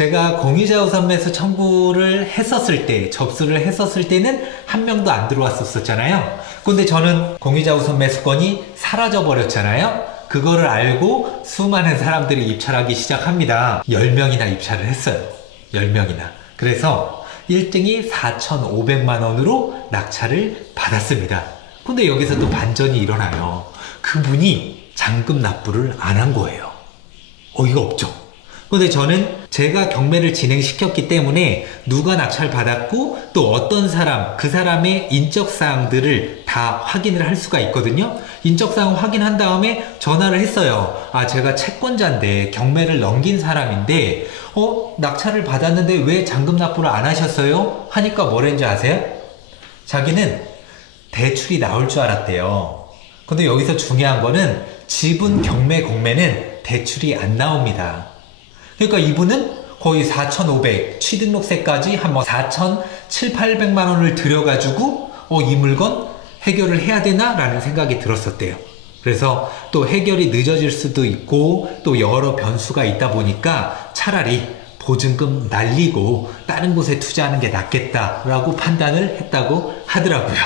제가 공유자 우선 매수 청구를 했었을 때, 접수를 했었을 때는 한 명도 안 들어왔었잖아요. 근데 저는 공유자 우선 매수권이 사라져 버렸잖아요. 그거를 알고 수많은 사람들이 입찰하기 시작합니다. 10명이나 입찰을 했어요. 10명이나. 그래서 1등이 4,500만 원으로 낙찰을 받았습니다. 근데 여기서 또 반전이 일어나요. 그분이 잔금 납부를 안 한 거예요. 어이가 없죠. 근데 저는 제가 경매를 진행시켰기 때문에 누가 낙찰 받았고 또 어떤 사람, 그 사람의 인적사항들을 다 확인을 할 수가 있거든요. 인적사항 확인한 다음에 전화를 했어요. 아, 제가 채권자인데 경매를 넘긴 사람인데 낙찰을 받았는데 왜 잔금 납부를 안 하셨어요? 하니까 뭐랬는지 아세요? 자기는 대출이 나올 줄 알았대요. 근데 여기서 중요한 거는 지분 경매 공매는 대출이 안 나옵니다. 그러니까 이분은 거의 4,500, 취등록세까지 한 4,700~800만 원을 들여가지고 이 물건 해결을 해야 되나? 라는 생각이 들었었대요. 그래서 또 해결이 늦어질 수도 있고 또 여러 변수가 있다 보니까 차라리 보증금 날리고 다른 곳에 투자하는 게 낫겠다라고 판단을 했다고 하더라고요.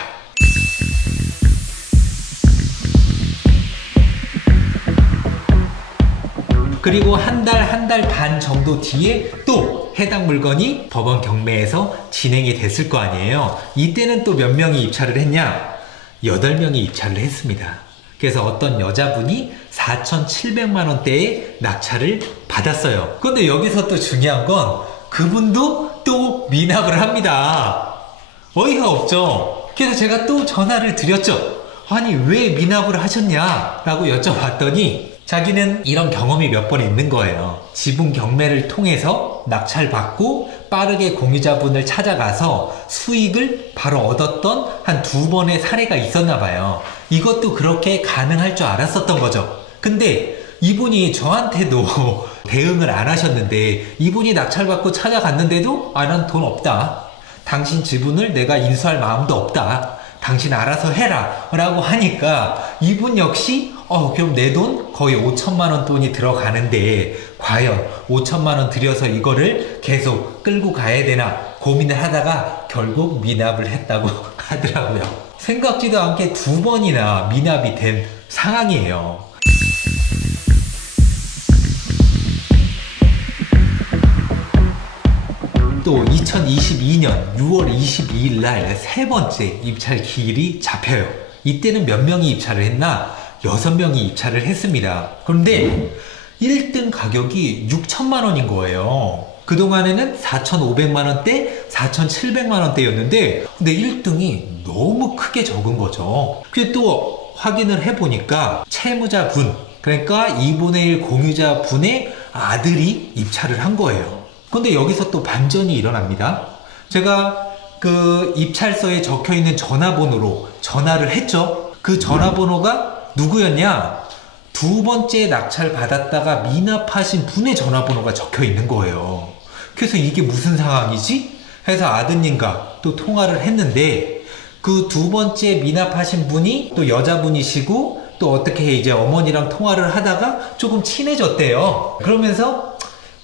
그리고 한 달 반 정도 뒤에 또 해당 물건이 법원 경매에서 진행이 됐을 거 아니에요. 이때는 또 몇 명이 입찰을 했냐? 8명이 입찰을 했습니다. 그래서 어떤 여자분이 4,700만 원대의 낙찰을 받았어요. 근데 여기서 또 중요한 건 그분도 또 미납을 합니다. 어이가 없죠. 그래서 제가 또 전화를 드렸죠. 아니, 왜 미납을 하셨냐? 라고 여쭤봤더니 자기는 이런 경험이 몇 번 있는 거예요. 지분 경매를 통해서 낙찰받고 빠르게 공유자분을 찾아가서 수익을 바로 얻었던 한 2번의 사례가 있었나 봐요. 이것도 그렇게 가능할 줄 알았었던 거죠. 근데 이분이 저한테도 대응을 안 하셨는데 이분이 낙찰받고 찾아갔는데도 난 돈 없다. 당신 지분을 내가 인수할 마음도 없다. 당신 알아서 해라 라고 하니까 이분 역시 그럼 내 돈 거의 5천만 원 돈이 들어가는데 과연 5천만 원 들여서 이거를 계속 끌고 가야 되나 고민을 하다가 결국 미납을 했다고 하더라고요. 생각지도 않게 2번이나 미납이 된 상황이에요. 또 2022년 6월 22일 날 3번째 입찰 기일이 잡혀요. 이때는 몇 명이 입찰을 했나? 6명이 입찰을 했습니다. 그런데 1등 가격이 6천만 원인 거예요. 그동안에는 4,500만 원대, 4,700만 원대였는데 근데 1등이 너무 크게 적은 거죠. 그래서 또 확인을 해보니까 채무자분, 그러니까 2분의 1 공유자분의 아들이 입찰을 한 거예요. 근데 여기서 또 반전이 일어납니다. 제가 그 입찰서에 적혀있는 전화번호로 전화를 했죠. 그 전화번호가 누구였냐? 2번째 낙찰 받았다가 미납하신 분의 전화번호가 적혀 있는 거예요. 그래서 이게 무슨 상황이지? 해서 아드님과 또 통화를 했는데 그 2번째 미납하신 분이 또 여자분이시고 또 어떻게 이제 어머니랑 통화를 하다가 조금 친해졌대요. 그러면서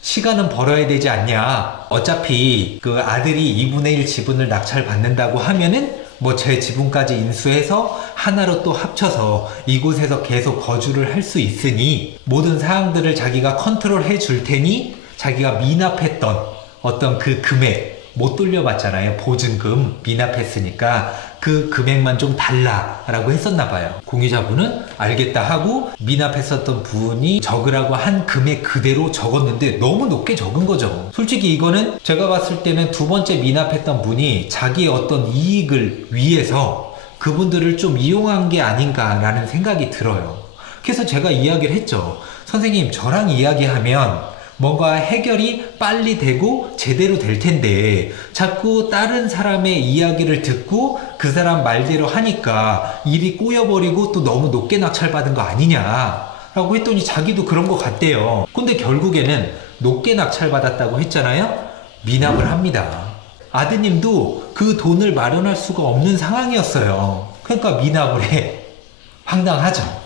시간은 벌어야 되지 않냐. 어차피 그 아들이 2분의 1 지분을 낙찰 받는다고 하면은 제 지분까지 인수해서 하나로 또 합쳐서 이곳에서 계속 거주를 할 수 있으니 모든 사항들을 자기가 컨트롤 해줄 테니 자기가 미납했던 어떤 그 금액 못 돌려받잖아요. 보증금 미납했으니까 그 금액만 좀 달라라고 했었나 봐요. 공유자분은 알겠다 하고 미납했었던 분이 적으라고 한 금액 그대로 적었는데 너무 높게 적은 거죠. 솔직히 이거는 제가 봤을 때는 2번째 미납했던 분이 자기의 어떤 이익을 위해서 그분들을 좀 이용한 게 아닌가라는 생각이 들어요. 그래서 제가 이야기를 했죠. 선생님, 저랑 이야기하면 뭔가 해결이 빨리 되고 제대로 될 텐데 자꾸 다른 사람의 이야기를 듣고 그 사람 말대로 하니까 일이 꼬여버리고 또 너무 높게 낙찰받은 거 아니냐 라고 했더니 자기도 그런 거 같대요. 근데 결국에는 높게 낙찰받았다고 했잖아요. 미납을 합니다. 아드님도 그 돈을 마련할 수가 없는 상황이었어요. 그러니까 미납을 해. 황당하죠.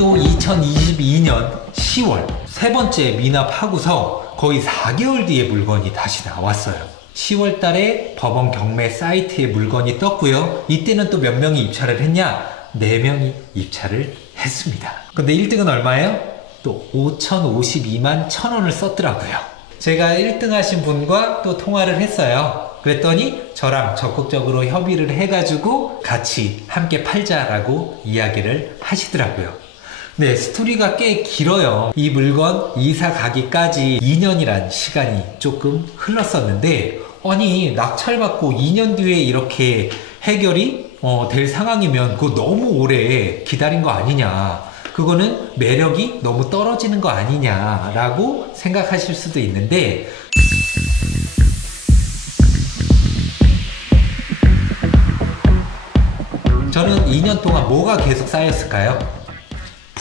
또 2022년 10월 세 번째 미납하고서 거의 4개월 뒤에 물건이 다시 나왔어요. 10월 달에 법원 경매 사이트에 물건이 떴고요. 이때는 또 몇 명이 입찰을 했냐? 4명이 입찰을 했습니다. 근데 1등은 얼마예요? 또 5,052만 1,000원을 썼더라고요. 제가 1등 하신 분과 또 통화를 했어요. 그랬더니 저랑 적극적으로 협의를 해가지고 같이 함께 팔자라고 이야기를 하시더라고요. 네, 스토리가 꽤 길어요. 이 물건 이사 가기까지 2년이란 시간이 조금 흘렀었는데, 아니 낙찰받고 2년 뒤에 이렇게 해결이 될 상황이면 그거 너무 오래 기다린 거 아니냐, 그거는 매력이 너무 떨어지는 거 아니냐라고 생각하실 수도 있는데, 저는 2년 동안 뭐가 계속 쌓였을까요?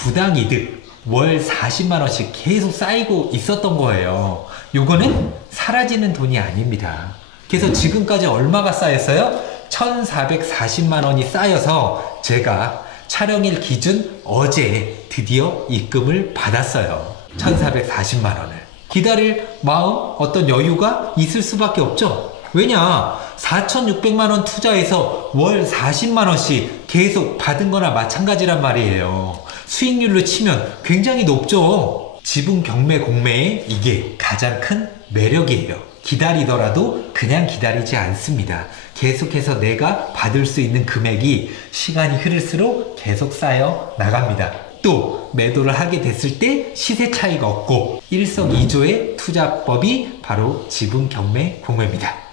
부당이득 월 40만원씩 계속 쌓이고 있었던 거예요. 요거는 사라지는 돈이 아닙니다. 그래서 지금까지 얼마가 쌓였어요? 1,440만원이 쌓여서 제가 촬영일 기준 어제 드디어 입금을 받았어요. 1,440만원을. 기다릴 마음, 어떤 여유가 있을 수밖에 없죠. 왜냐? 4,600만원 투자해서 월 40만원씩 계속 받은 거나 마찬가지란 말이에요. 수익률로 치면 굉장히 높죠. 지분 경매 공매의 이게 가장 큰 매력이에요. 기다리더라도 그냥 기다리지 않습니다. 계속해서 내가 받을 수 있는 금액이 시간이 흐를수록 계속 쌓여 나갑니다. 또 매도를 하게 됐을 때 시세 차이가 없고 일석이조의 투자법이 바로 지분 경매 공매입니다.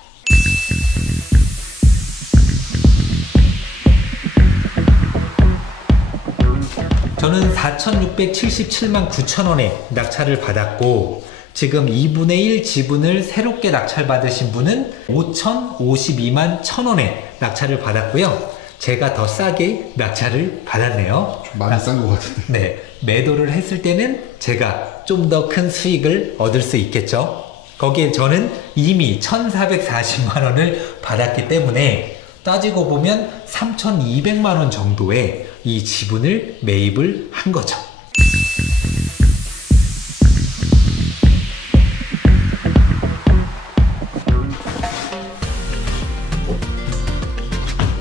저는 4,677만 9천원에 낙찰을 받았고, 지금 2분의 1 지분을 새롭게 낙찰받으신 분은 5,052만 1,000원에 낙찰을 받았고요. 제가 더 싸게 낙찰을 받았네요. 많이 싼 것 같은데. 네, 매도를 했을 때는 제가 좀 더 큰 수익을 얻을 수 있겠죠. 거기에 저는 이미 1,440만원을 받았기 때문에 따지고 보면 3,200만원 정도의 이 지분을 매입을 한 거죠.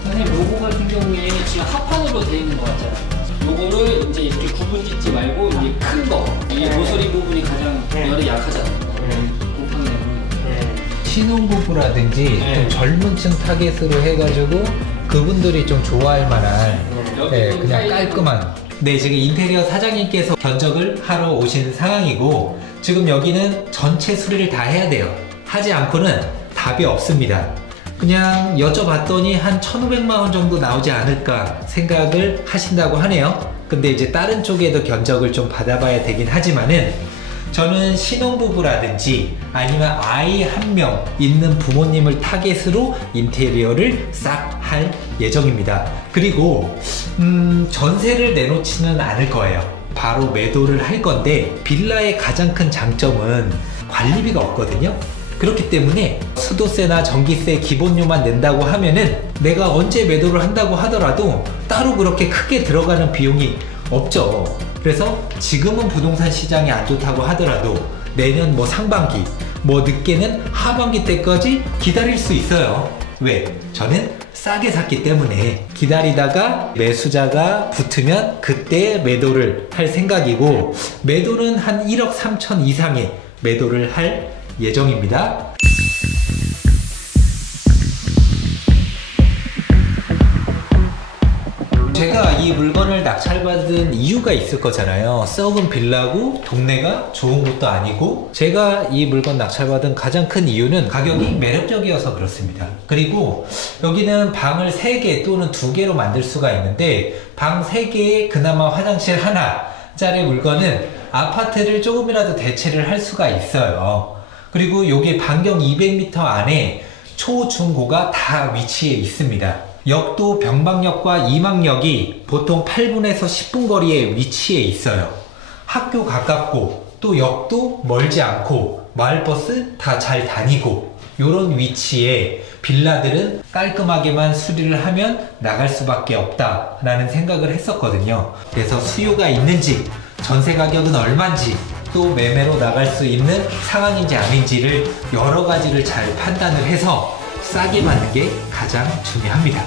선생님, 로고 같은 경우에 지금 합판으로 되어 있는 것 같잖아요. 요거를 이제 이렇게 구분 짓지 말고 이게 큰 거, 이 모서리 부분이 가장 열이 약하잖아요. 신혼부부라든지 좀 젊은 층 타겟으로 해가지고 그분들이 좀 좋아할 만한 그냥 깔끔한, 네, 지금 인테리어 사장님께서 견적을 하러 오신 상황이고, 지금 여기는 전체 수리를 다 해야 돼요. 하지 않고는 답이 없습니다. 그냥 여쭤봤더니 한 1,500만원 정도 나오지 않을까 생각을 하신다고 하네요. 근데 이제 다른 쪽에도 견적을 좀 받아봐야 되긴 하지만은, 저는 신혼부부라든지 아니면 아이 한 명 있는 부모님을 타겟으로 인테리어를 싹 할 예정입니다. 그리고 전세를 내놓지는 않을 거예요. 바로 매도를 할 건데, 빌라의 가장 큰 장점은 관리비가 없거든요. 그렇기 때문에 수도세나 전기세 기본료만 낸다고 하면은 내가 언제 매도를 한다고 하더라도 따로 그렇게 크게 들어가는 비용이 없죠. 그래서 지금은 부동산 시장이 안 좋다고 하더라도 내년 뭐 상반기, 뭐 늦게는 하반기 때까지 기다릴 수 있어요. 왜? 저는 싸게 샀기 때문에 기다리다가 매수자가 붙으면 그때 매도를 할 생각이고, 매도는 한 1억 3천 이상의 매도를 할 예정입니다. 제가 이 물건을 낙찰받은 이유가 있을 거잖아요. 썩은 빌라고 동네가 좋은 곳도 아니고, 제가 이 물건 낙찰받은 가장 큰 이유는 가격이 매력적이어서 그렇습니다. 그리고 여기는 방을 3개 또는 2개로 만들 수가 있는데, 방 3개에 그나마 화장실 하나짜리 물건은 아파트를 조금이라도 대체를 할 수가 있어요. 그리고 여기 반경 200m 안에 초, 중, 고가 다 위치해 있습니다. 역도 병방역과 이망역이 보통 8분에서 10분 거리에 위치해 있어요. 학교 가깝고 또 역도 멀지 않고 마을버스 다 잘 다니고, 이런 위치에 빌라들은 깔끔하게만 수리를 하면 나갈 수밖에 없다라는 생각을 했었거든요. 그래서 수요가 있는지, 전세 가격은 얼마인지, 또 매매로 나갈 수 있는 상황인지 아닌지를 여러 가지를 잘 판단을 해서 싸게 받는 게 가장 중요합니다.